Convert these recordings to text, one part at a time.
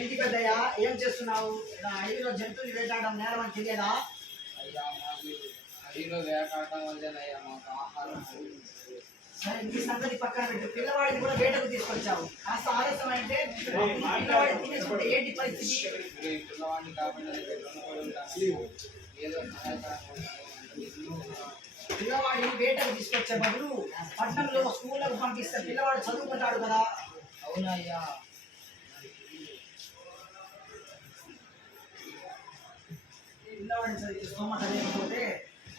ఏంటి పెద్దయ్యా ఏం చేస్తున్నావు? అడవిలో జంతువులు వేటాడడం నేరం అని తెలియదా? అయ్యా మాకు అడవిలో వేటాడటం వల్లేనయ్యా మాకు ఆహారం. సరే నీ సంగతి పక్కన పెట్టు. పిల్లవాడిని కూడా వేటకు తీసుకొచ్చావు. కాస్త ఆలస్యం అంటే పిల్లవాడిని తీసుకుంటే ఏంటి పరిస్థితి? పిల్లవాడిని కాబట్టి ఏదో పిల్లవాడిని వేటకు తీసుకొచ్చే బదులు పట్టణంలో స్కూళ్ళకు పంపిస్తే పిల్లవాడు చదువుకుంటాడు కదా. అవునయ్యా. పిల్లవాడిని చదివించే స్తోమత లేకపోతే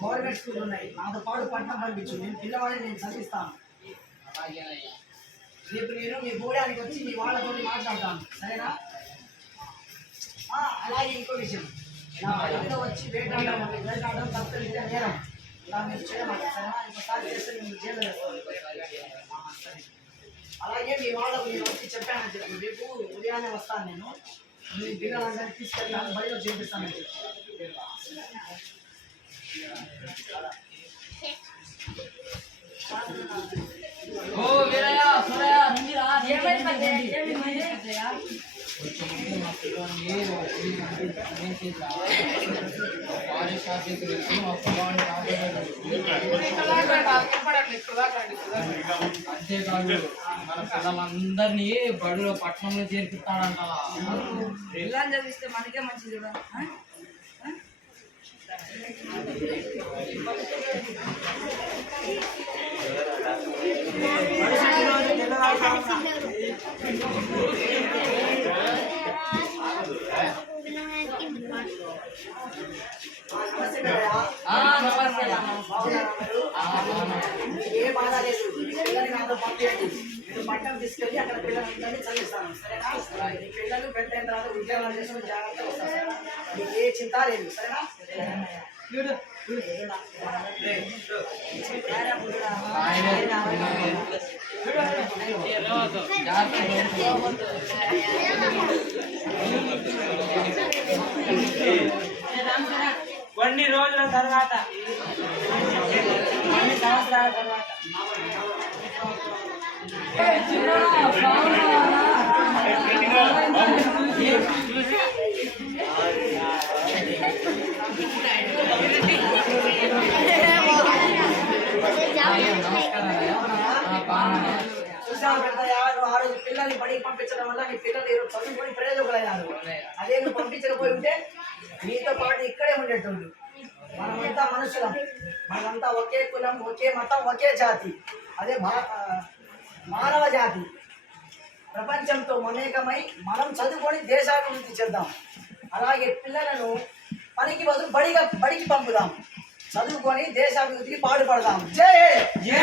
గవర్నమెంట్ స్కూల్ ఉన్నాయి, నాతో పాటు పట్టణం పంపించు. నేను పిల్లవాడిని నేను చదివిస్తాను. అలాగేనయ్యా. రేపు నేను మీ గోడానికి వచ్చి మీ వాళ్ళతో మాట్లాడతాను, సరేనా? అలాగే ఇంకో విషయం, నా అడవిలో వచ్చి వేటాడడం తప్పనిసరిగా నేరం. ఇలా మీరు చేయమంటారు, సరేనా? ఇంకోసారి చేస్తే నేను జైలు వేస్తాను. అలాగే మీ వాళ్ళకు నేను వచ్చి చెప్పానని చెప్పి రేపు ఉదయాన్నే వస్తాను. నేను మీ పిల్లలందరినీ తీసుకెళ్ళి బయట చేపిస్తానని చెప్పి. ఓ వీరయ్య సురయ్య రండిరా. అంతేకాదు మన పిల్లలందరినీ బడిలో పట్టణంలో చేర్పిస్తాడంట. పిల్లలు చదివిస్తే మనకే మంచిది కూడా. ఏ బాధ లేదు, పిల్లల్ని నాతో పంపించండి. మీరు పట్టణం తీసుకెళ్ళి అక్కడ పిల్లలందరినీ చదివిస్తాను, సరేనా? మీ పిల్లలు పెద్ద అయిన తర్వాత ఉద్యోగాలు చేసుకుని జాగ్రత్తగా వస్తారు, సరేనా? మీకు ఏ చింత లేదు, సరేనా? కొన్ని రోజుల తర్వాత, కొన్ని సంవత్సరాల తర్వాత చూసాను పెద్దయ్య, నువ్వు ఆ రోజు పిల్లల్ని బడికి పంపించడం వల్ల నీ పిల్లలు ఈరోజు చదువుకొని ప్రయోజకులయ్యారు. అదే నువ్వు పంపించకపోయి ఉంటే నీతో పాటు ఇక్కడే ఉండేటోళ్ళు. మనమంతా మనుషులం, మనమంతా ఒకే కులం, ఒకే మతం, ఒకే జాతి, అదే మానవ జాతి. ప్రపంచంతో మమేకమై మనం చదువుకొని దేశాభివృద్ధి చేద్దాం. అలాగే పిల్లలను పనికి బదులు బడికి పంపుదాం. చదువుకొని దేశాభివృద్ధికి పాటుపడదాం. జై జై.